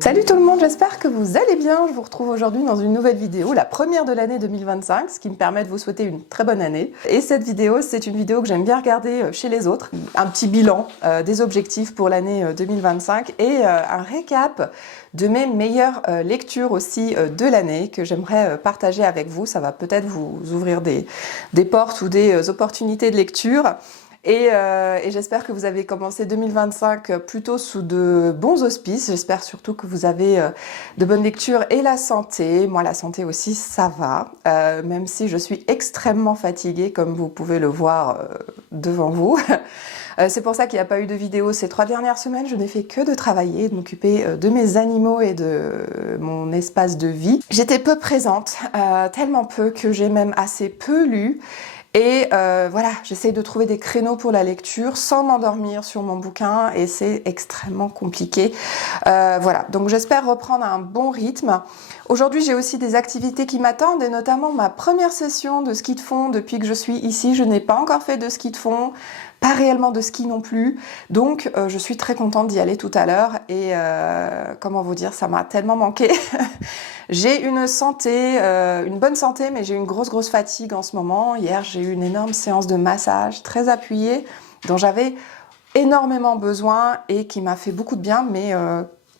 Salut tout le monde, j'espère que vous allez bien. Je vous retrouve aujourd'hui dans une nouvelle vidéo, la première de l'année 2025, ce qui me permet de vous souhaiter une très bonne année. Et cette vidéo, c'est une vidéo que j'aime bien regarder chez les autres, un petit bilan des objectifs pour l'année 2025 et un récap de mes meilleures lectures aussi de l'année que j'aimerais partager avec vous. Ça va peut-être vous ouvrir des portes ou des opportunités de lecture. Et j'espère que vous avez commencé 2025 plutôt sous de bons auspices. J'espère surtout que vous avez de bonnes lectures et la santé. Moi, la santé aussi, ça va. Même si je suis extrêmement fatiguée, comme vous pouvez le voir devant vous. C'est pour ça qu'il n'y a pas eu de vidéo ces 3 dernières semaines. Je n'ai fait que de travailler, de m'occuper de mes animaux et de mon espace de vie. J'étais peu présente, tellement peu que j'ai même assez peu lu. Et voilà, j'essaye de trouver des créneaux pour la lecture sans m'endormir sur mon bouquin et c'est extrêmement compliqué. Voilà, donc j'espère reprendre un bon rythme. Aujourd'hui, j'ai aussi des activités qui m'attendent et notamment ma première session de ski de fond depuis que je suis ici. Je n'ai pas encore fait de ski de fond, pas réellement de ski non plus. Donc, je suis très contente d'y aller tout à l'heure et comment vous dire, ça m'a tellement manqué. J'ai une santé, une bonne santé, mais j'ai une grosse fatigue en ce moment. Hier, j'ai eu une énorme séance de massage très appuyée dont j'avais énormément besoin et qui m'a fait beaucoup de bien, mais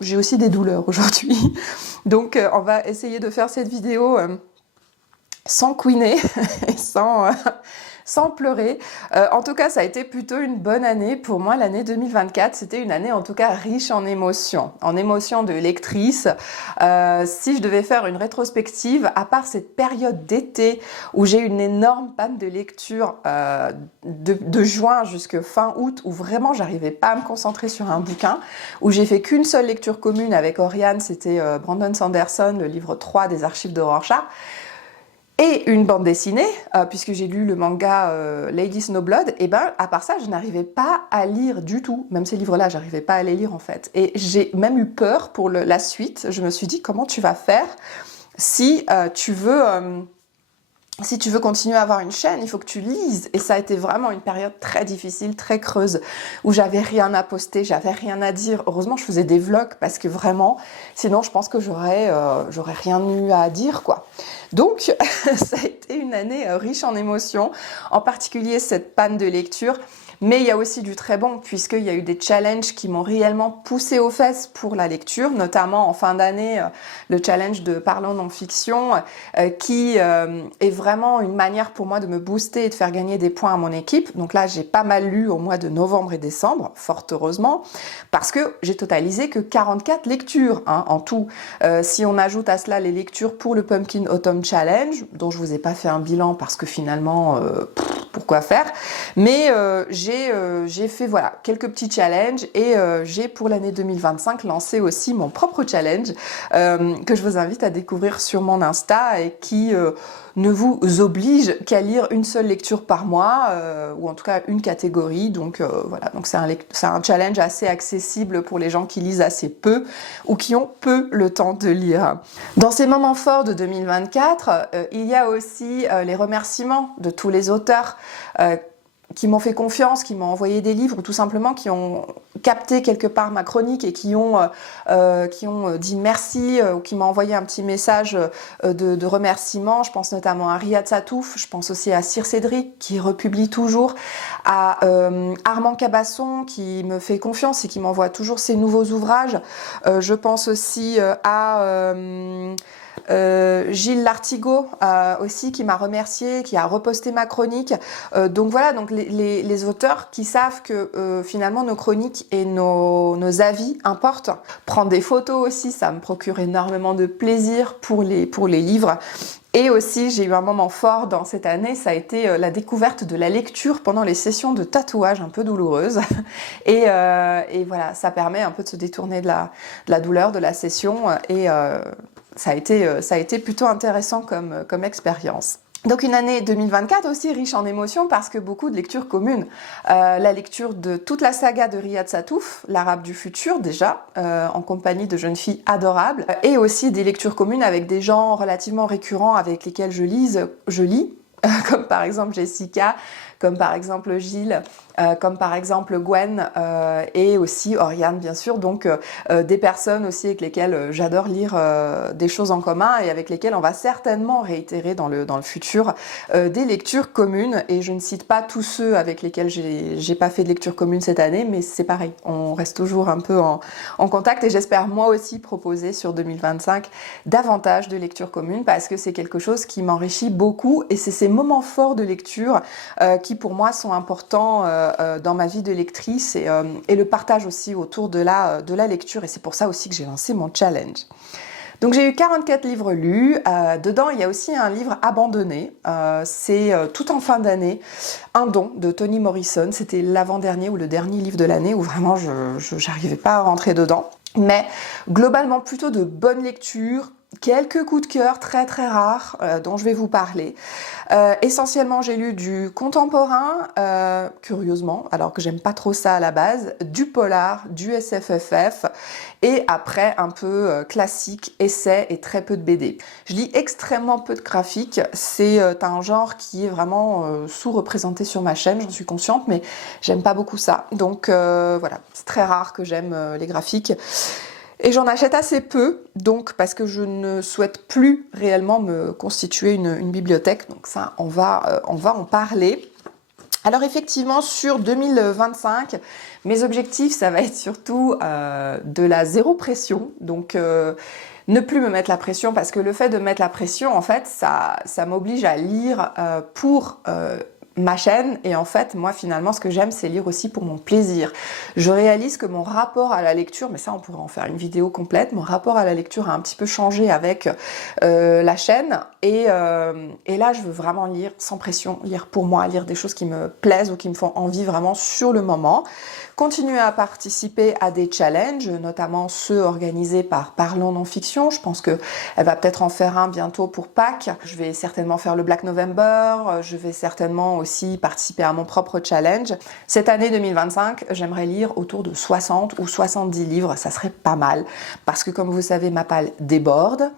j'ai aussi des douleurs aujourd'hui. Donc, on va essayer de faire cette vidéo sans couiner et sans pleurer. En tout cas, ça a été plutôt une bonne année. Pour moi, l'année 2024, c'était une année en tout cas riche en émotions de lectrice. Si je devais faire une rétrospective, à part cette période d'été où j'ai eu une énorme panne de lecture de juin jusqu'à fin août, où vraiment j'arrivais pas à me concentrer sur un bouquin, où j'ai fait qu'une seule lecture commune avec Oriane, c'était Brandon Sanderson, le livre 3 des archives de Rorschach. Et une bande dessinée, puisque j'ai lu le manga Lady Snowblood, et ben à part ça, je n'arrivais pas à lire du tout. Même ces livres-là, j'arrivais pas à les lire en fait. Et j'ai même eu peur pour la suite. Je me suis dit, comment tu vas faire si tu veux continuer à avoir une chaîne, il faut que tu lises. Et ça a été vraiment une période très difficile, très creuse, où j'avais rien à poster, j'avais rien à dire. Heureusement, je faisais des vlogs parce que vraiment, sinon, je pense que j'aurais rien eu à dire, quoi. Donc, ça a été une année riche en émotions, en particulier cette panne de lecture. Mais il y a aussi du très bon, puisqu'il y a eu des challenges qui m'ont réellement poussé aux fesses pour la lecture, notamment en fin d'année, le challenge de Parlons non-fiction, qui est vraiment une manière pour moi de me booster et de faire gagner des points à mon équipe. Donc là, j'ai pas mal lu au mois de novembre et décembre, fort heureusement, parce que j'ai totalisé que 44 lectures en tout. Si on ajoute à cela les lectures pour le Pumpkin Autumn Challenge, dont je vous ai pas fait un bilan parce que finalement, pourquoi faire, mais j'ai fait voilà quelques petits challenges et j'ai pour l'année 2025 lancé aussi mon propre challenge que je vous invite à découvrir sur mon Insta et qui ne vous oblige qu'à lire une seule lecture par mois ou en tout cas une catégorie. Donc voilà, donc c'est un challenge assez accessible pour les gens qui lisent assez peu ou qui ont peu le temps de lire. Dans ces moments forts de 2024, il y a aussi les remerciements de tous les auteurs qui m'ont fait confiance, qui m'ont envoyé des livres ou tout simplement qui ont capté quelque part ma chronique et qui ont dit merci ou qui m'ont envoyé un petit message de remerciement. Je pense notamment à Riyad Satouf, je pense aussi à Cyr Cédric qui republie toujours, à Armand Cabasson qui me fait confiance et qui m'envoie toujours ses nouveaux ouvrages. Je pense aussi à Gilles Lartigot aussi qui m'a remercié, qui a reposté ma chronique. Donc voilà, donc les auteurs qui savent que finalement nos chroniques et nos avis importent. Prendre des photos aussi, ça me procure énormément de plaisir pour les livres. Et aussi, j'ai eu un moment fort dans cette année, ça a été la découverte de la lecture pendant les sessions de tatouage un peu douloureuses. Et voilà, ça permet un peu de se détourner de la douleur de la session. Et ça a été plutôt intéressant comme expérience. Donc une année 2024 aussi riche en émotions parce que beaucoup de lectures communes. La lecture de toute la saga de Riyad Satouf, l'Arabe du futur déjà, en compagnie de jeunes filles adorables, et aussi des lectures communes avec des gens relativement récurrents avec lesquels je lis, comme par exemple Jessica, comme par exemple Gilles, comme par exemple Gwen et aussi Oriane bien sûr, donc des personnes aussi avec lesquelles j'adore lire des choses en commun et avec lesquelles on va certainement réitérer dans le futur des lectures communes. Et je ne cite pas tous ceux avec lesquels j'ai pas fait de lecture commune cette année, mais c'est pareil, on reste toujours un peu en contact et j'espère moi aussi proposer sur 2025 davantage de lectures communes parce que c'est quelque chose qui m'enrichit beaucoup et c'est ces moments forts de lecture qui pour moi sont importants dans ma vie de lectrice et le partage aussi autour de la lecture et c'est pour ça aussi que j'ai lancé mon challenge. Donc j'ai eu 44 livres lus, dedans il y a aussi un livre abandonné, c'est tout en fin d'année, un don de Toni Morrison, c'était l'avant-dernier ou le dernier livre de l'année où vraiment je n'arrivais pas à rentrer dedans, mais globalement plutôt de bonnes lectures, quelques coups de cœur très très rares dont je vais vous parler. Essentiellement j'ai lu du contemporain, curieusement, alors que j'aime pas trop ça à la base, du polar, du SFFF et après un peu classique, essai et très peu de BD. Je lis extrêmement peu de graphique, c'est un genre qui est vraiment sous-représenté sur ma chaîne, j'en suis consciente, mais j'aime pas beaucoup ça. Donc voilà, c'est très rare que j'aime les graphiques. Et j'en achète assez peu, donc parce que je ne souhaite plus réellement me constituer une bibliothèque. Donc ça, on va en parler. Alors effectivement, sur 2025, mes objectifs, ça va être surtout de la zéro pression. Donc ne plus me mettre la pression, parce que le fait de mettre la pression, en fait, ça m'oblige à lire pour ma chaîne et en fait moi finalement ce que j'aime c'est lire aussi pour mon plaisir. Je réalise que mon rapport à la lecture, mais ça on pourrait en faire une vidéo complète, mon rapport à la lecture a un petit peu changé avec la chaîne et là je veux vraiment lire sans pression, lire pour moi, lire des choses qui me plaisent ou qui me font envie vraiment sur le moment. Continuer à participer à des challenges, notamment ceux organisés par Parlons Non-Fiction. Je pense qu'elle va peut-être en faire un bientôt pour Pâques. Je vais certainement faire le Black November. Je vais certainement aussi participer à mon propre challenge. Cette année 2025, j'aimerais lire autour de 60 ou 70 livres. Ça serait pas mal. Parce que comme vous savez, ma palle déborde.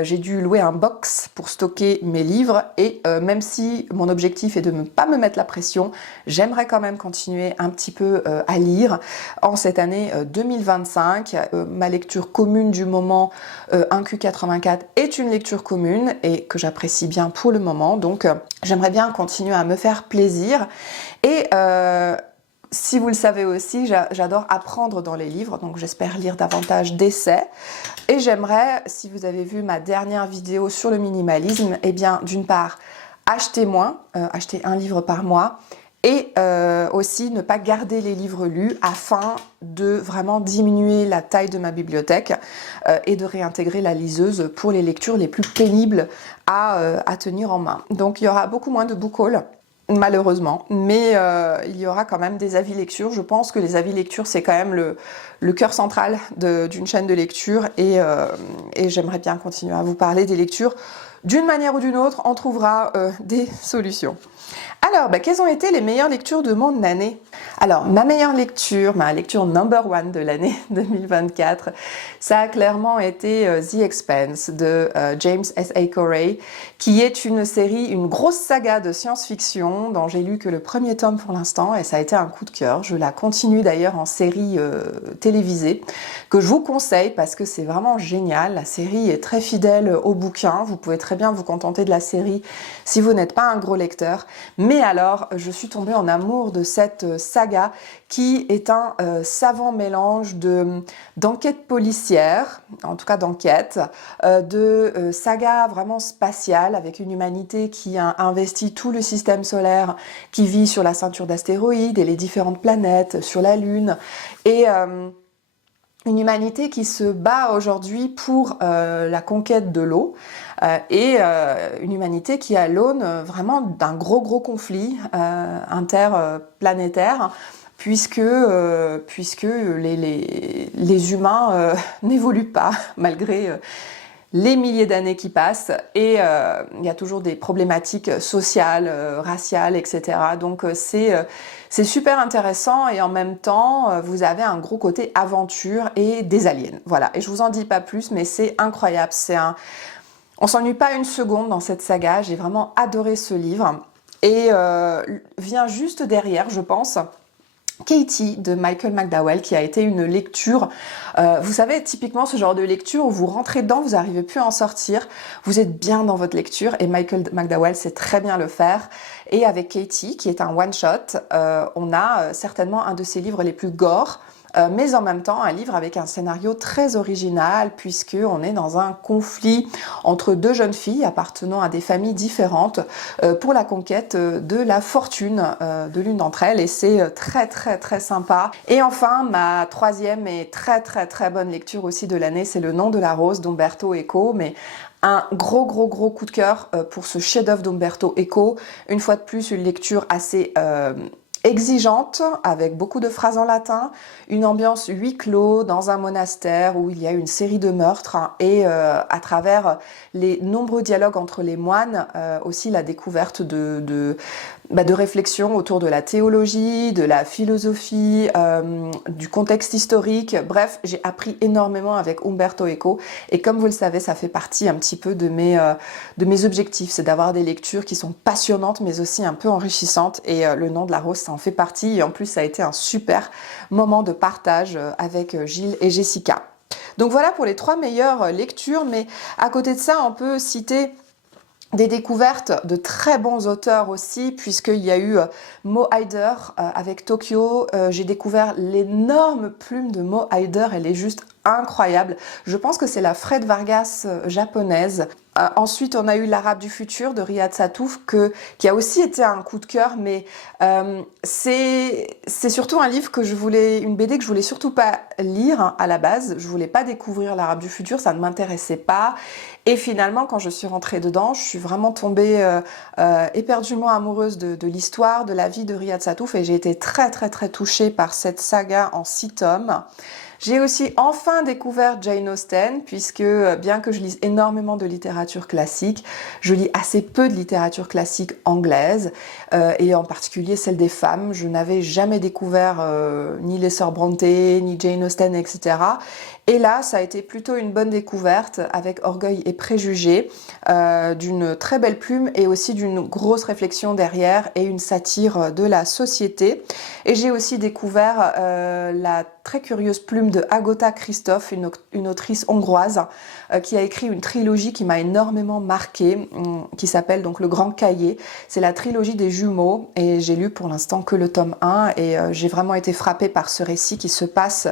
J'ai dû louer un box pour stocker mes livres et même si mon objectif est de ne pas me mettre la pression, j'aimerais quand même continuer un petit peu à lire en cette année 2025. Ma lecture commune du moment, 1Q84, est une lecture commune et que j'apprécie bien pour le moment. Donc j'aimerais bien continuer à me faire plaisir et si vous le savez aussi, j'adore apprendre dans les livres, donc j'espère lire davantage d'essais. Et j'aimerais, si vous avez vu ma dernière vidéo sur le minimalisme, eh bien d'une part, acheter moins, acheter un livre par mois, et aussi ne pas garder les livres lus afin de vraiment diminuer la taille de ma bibliothèque et de réintégrer la liseuse pour les lectures les plus pénibles à tenir en main. Donc il y aura beaucoup moins de book haul. Malheureusement, mais il y aura quand même des avis lecture. Je pense que les avis lecture, c'est quand même le cœur central d'une chaîne de lecture et j'aimerais bien continuer à vous parler des lectures. D'une manière ou d'une autre, on trouvera des solutions. Alors, quelles ont été les meilleures lectures de mon année? Alors, ma lecture number one de l'année 2024, ça a clairement été The Expanse de James S.A. Corey, qui est une série, une grosse saga de science-fiction dont j'ai lu que le premier tome pour l'instant et ça a été un coup de cœur. Je la continue d'ailleurs en série télévisée que je vous conseille parce que c'est vraiment génial. La série est très fidèle au bouquin. Vous pouvez très bien vous contenter de la série si vous n'êtes pas un gros lecteur. Mais alors, je suis tombée en amour de cette saga qui est un savant mélange d'enquête policière, en tout cas d'enquête, de saga vraiment spatiale avec une humanité qui a investi tout le système solaire, qui vit sur la ceinture d'astéroïdes et les différentes planètes, sur la Lune, et une humanité qui se bat aujourd'hui pour la conquête de l'eau et une humanité qui est à l'aune vraiment d'un gros conflit interplanétaire puisque les humains n'évoluent pas malgré les milliers d'années qui passent et il y a toujours des problématiques sociales, raciales, etc. Donc c'est super intéressant et en même temps vous avez un gros côté aventure et des aliens. Voilà, et je vous en dis pas plus, mais c'est incroyable. On s'ennuie pas une seconde dans cette saga. J'ai vraiment adoré ce livre. Et vient juste derrière, je pense, Katie de Michael McDowell, qui a été une lecture, vous savez, typiquement ce genre de lecture où vous rentrez dedans, vous n'arrivez plus à en sortir, vous êtes bien dans votre lecture, et Michael McDowell sait très bien le faire. Et avec Katie, qui est un one-shot, on a certainement un de ses livres les plus gore, mais en même temps un livre avec un scénario très original, puisqu'on est dans un conflit entre deux jeunes filles appartenant à des familles différentes pour la conquête de la fortune de l'une d'entre elles, et c'est très très très sympa. Et enfin, ma troisième et très très très bonne lecture aussi de l'année, c'est Le nom de la rose d'Umberto Eco, mais un gros coup de cœur pour ce chef-d'œuvre d'Umberto Eco. Une fois de plus, une lecture assez exigeante, avec beaucoup de phrases en latin, une ambiance huis clos dans un monastère où il y a une série de meurtres, hein, et à travers les nombreux dialogues entre les moines, aussi la découverte de réflexions autour de la théologie, de la philosophie, du contexte historique. Bref, j'ai appris énormément avec Umberto Eco, et comme vous le savez, ça fait partie un petit peu de mes objectifs, c'est d'avoir des lectures qui sont passionnantes mais aussi un peu enrichissantes, et Le nom de la rose, ça en fait partie, et en plus ça a été un super moment de partage avec Gilles et Jessica. Donc voilà pour les 3 meilleures lectures, mais à côté de ça, on peut citer des découvertes de très bons auteurs aussi, puisqu'il y a eu Mo Hayder avec Tokyo. J'ai découvert l'énorme plume de Mo Hayder, elle est juste incroyable. Je pense que c'est la Fred Vargas japonaise. Ensuite, on a eu L'Arabe du futur de Riyad Sattouf, qui a aussi été un coup de cœur, mais c'est surtout un livre une BD que je voulais surtout pas lire à la base. Je voulais pas découvrir L'Arabe du futur, ça ne m'intéressait pas. Et finalement, quand je suis rentrée dedans, je suis vraiment tombée éperdument amoureuse de l'histoire, de la vie de Riyad Sattouf, et j'ai été très très très touchée par cette saga en 6 tomes. J'ai aussi enfin découvert Jane Austen, puisque bien que je lise énormément de littérature classique, je lis assez peu de littérature classique anglaise, et en particulier celle des femmes. Je n'avais jamais découvert ni les sœurs Brontë, ni Jane Austen, etc. Et là, ça a été plutôt une bonne découverte avec Orgueil et préjugés, d'une très belle plume et aussi d'une grosse réflexion derrière et une satire de la société. Et j'ai aussi découvert la très curieuse plume de Agota Christoph, une autrice hongroise qui a écrit une trilogie qui m'a énormément marquée, qui s'appelle donc Le Grand Cahier. C'est la trilogie des jumeaux, et j'ai lu pour l'instant que le tome 1, et j'ai vraiment été frappée par ce récit qui se passe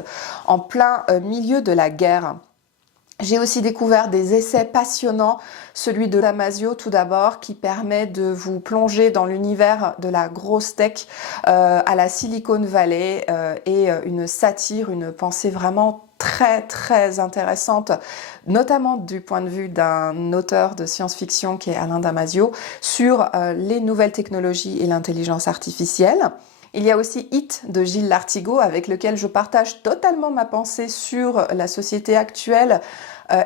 en plein milieu de la guerre. J'ai aussi découvert des essais passionnants, celui de Damasio tout d'abord, qui permet de vous plonger dans l'univers de la grosse tech à la Silicon Valley, et une satire, une pensée vraiment très très intéressante, notamment du point de vue d'un auteur de science-fiction qui est Alain Damasio, sur les nouvelles technologies et l'intelligence artificielle. Il y a aussi It de Gilles Lartigot, avec lequel je partage totalement ma pensée sur la société actuelle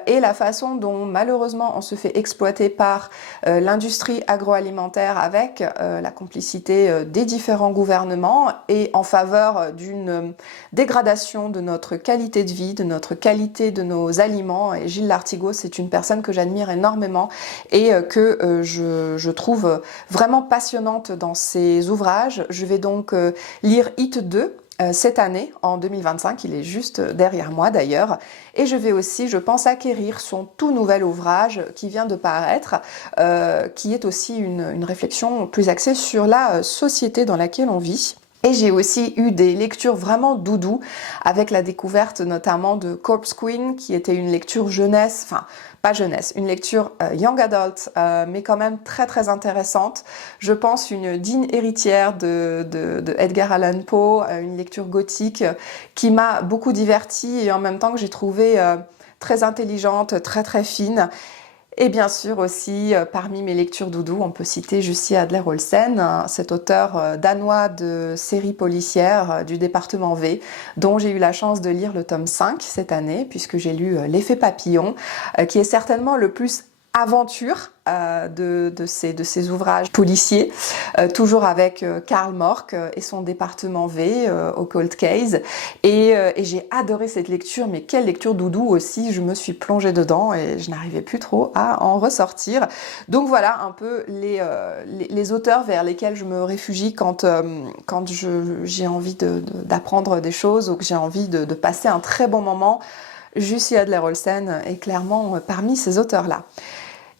et la façon dont malheureusement on se fait exploiter par l'industrie agroalimentaire avec la complicité des différents gouvernements, et en faveur d'une dégradation de notre qualité de vie, de notre qualité de nos aliments. Et Gilles Lartigot, c'est une personne que j'admire énormément et que je trouve vraiment passionnante dans ses ouvrages. Je vais donc lire It 2 cette année, en 2025, il est juste derrière moi d'ailleurs, et je vais aussi, je pense, acquérir son tout nouvel ouvrage qui vient de paraître, qui est aussi une réflexion plus axée sur la société dans laquelle on vit. Et j'ai aussi eu des lectures vraiment doudou, avec la découverte notamment de Corpse Queen, qui était une lecture jeunesse, enfin pas jeunesse, une lecture young adult, mais quand même très très intéressante. Je pense une digne héritière de Edgar Allan Poe, une lecture gothique qui m'a beaucoup divertie et en même temps que j'ai trouvé très intelligente, très très fine. Et bien sûr aussi, parmi mes lectures doudou, on peut citer Jussi Adler-Olsen, cet auteur danois de séries policières du département V, dont j'ai eu la chance de lire le tome 5 cette année, puisque j'ai lu L'effet papillon, qui est certainement le plus aventure de ces ouvrages policiers, toujours avec Karl Mork et son département V au Cold Case. Et j'ai adoré cette lecture, mais quelle lecture doudou aussi, je me suis plongée dedans et je n'arrivais plus trop à en ressortir. Donc voilà un peu les auteurs vers lesquels je me réfugie quand j'ai envie d'apprendre des choses ou que j'ai envie de passer un très bon moment. Jussi Adler-Olsen est clairement parmi ces auteurs-là.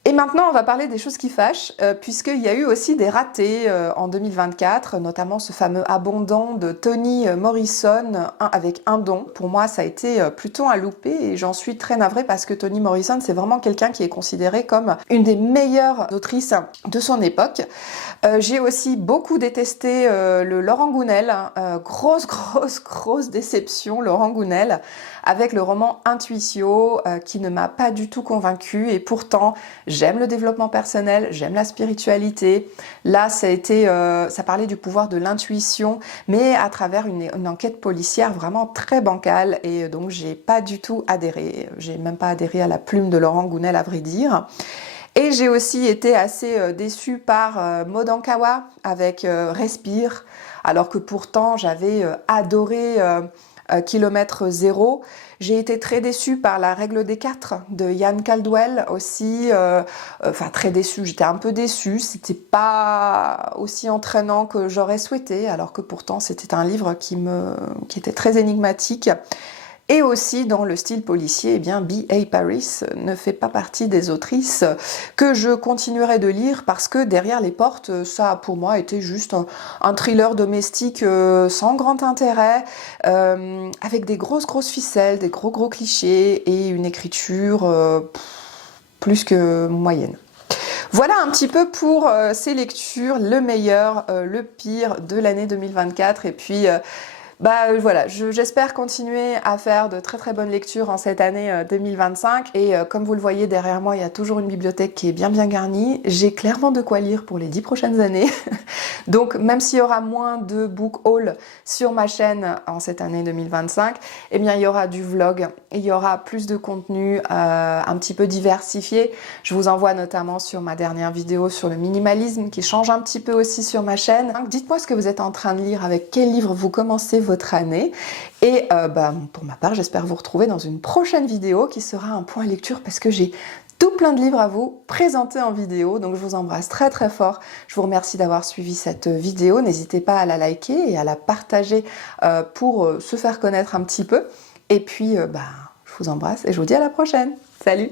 Et maintenant, on va parler des choses qui fâchent, puisqu'il y a eu aussi des ratés en 2024, notamment ce fameux Abondant de Toni Morrison avec un don. Pour moi, ça a été plutôt un loupé et j'en suis très navrée parce que Toni Morrison, c'est vraiment quelqu'un qui est considéré comme une des meilleures autrices de son époque. J'ai aussi beaucoup détesté le Laurent Gounel, grosse déception, Laurent Gounel, avec le roman Intuitio, qui ne m'a pas du tout convaincue et pourtant, j'aime le développement personnel, j'aime la spiritualité. Là, ça parlait du pouvoir de l'intuition, mais à travers une enquête policière vraiment très bancale et donc j'ai pas du tout adhéré. J'ai même pas adhéré à la plume de Laurent Gounel, à vrai dire. Et j'ai aussi été assez déçue par Maud Ankawa avec Respire, alors que pourtant j'avais adoré Kilomètre Zéro. J'ai été très déçue par La Règle des 4 de Ian Caldwell aussi. Enfin, très déçue, j'étais un peu déçue. C'était pas aussi entraînant que j'aurais souhaité, alors que pourtant c'était un livre qui était très énigmatique. Et aussi dans le style policier, eh bien B.A. Paris ne fait pas partie des autrices que je continuerai de lire parce que Derrière les portes, ça pour moi était juste un thriller domestique sans grand intérêt, avec des grosses ficelles, des gros clichés et une écriture plus que moyenne. Voilà un petit peu pour ces lectures, le meilleur, le pire de l'année 2024 et puis voilà, j'espère continuer à faire de très bonnes lectures en cette année 2025 et comme vous le voyez derrière moi, il y a toujours une bibliothèque qui est bien garnie. J'ai clairement de quoi lire pour les 10 prochaines années. Donc même s'il y aura moins de book haul sur ma chaîne en cette année 2025, eh bien il y aura du vlog, il y aura plus de contenu un petit peu diversifié. Je vous envoie notamment sur ma dernière vidéo sur le minimalisme qui change un petit peu aussi sur ma chaîne. Dites-moi ce que vous êtes en train de lire, avec quel livre vous commencez votre année et pour ma part j'espère vous retrouver dans une prochaine vidéo qui sera un point lecture parce que j'ai tout plein de livres à vous présenter en vidéo, donc je vous embrasse très fort. Je vous remercie d'avoir suivi cette vidéo, n'hésitez pas à la liker et à la partager pour se faire connaître un petit peu et puis je vous embrasse et je vous dis à la prochaine. Salut!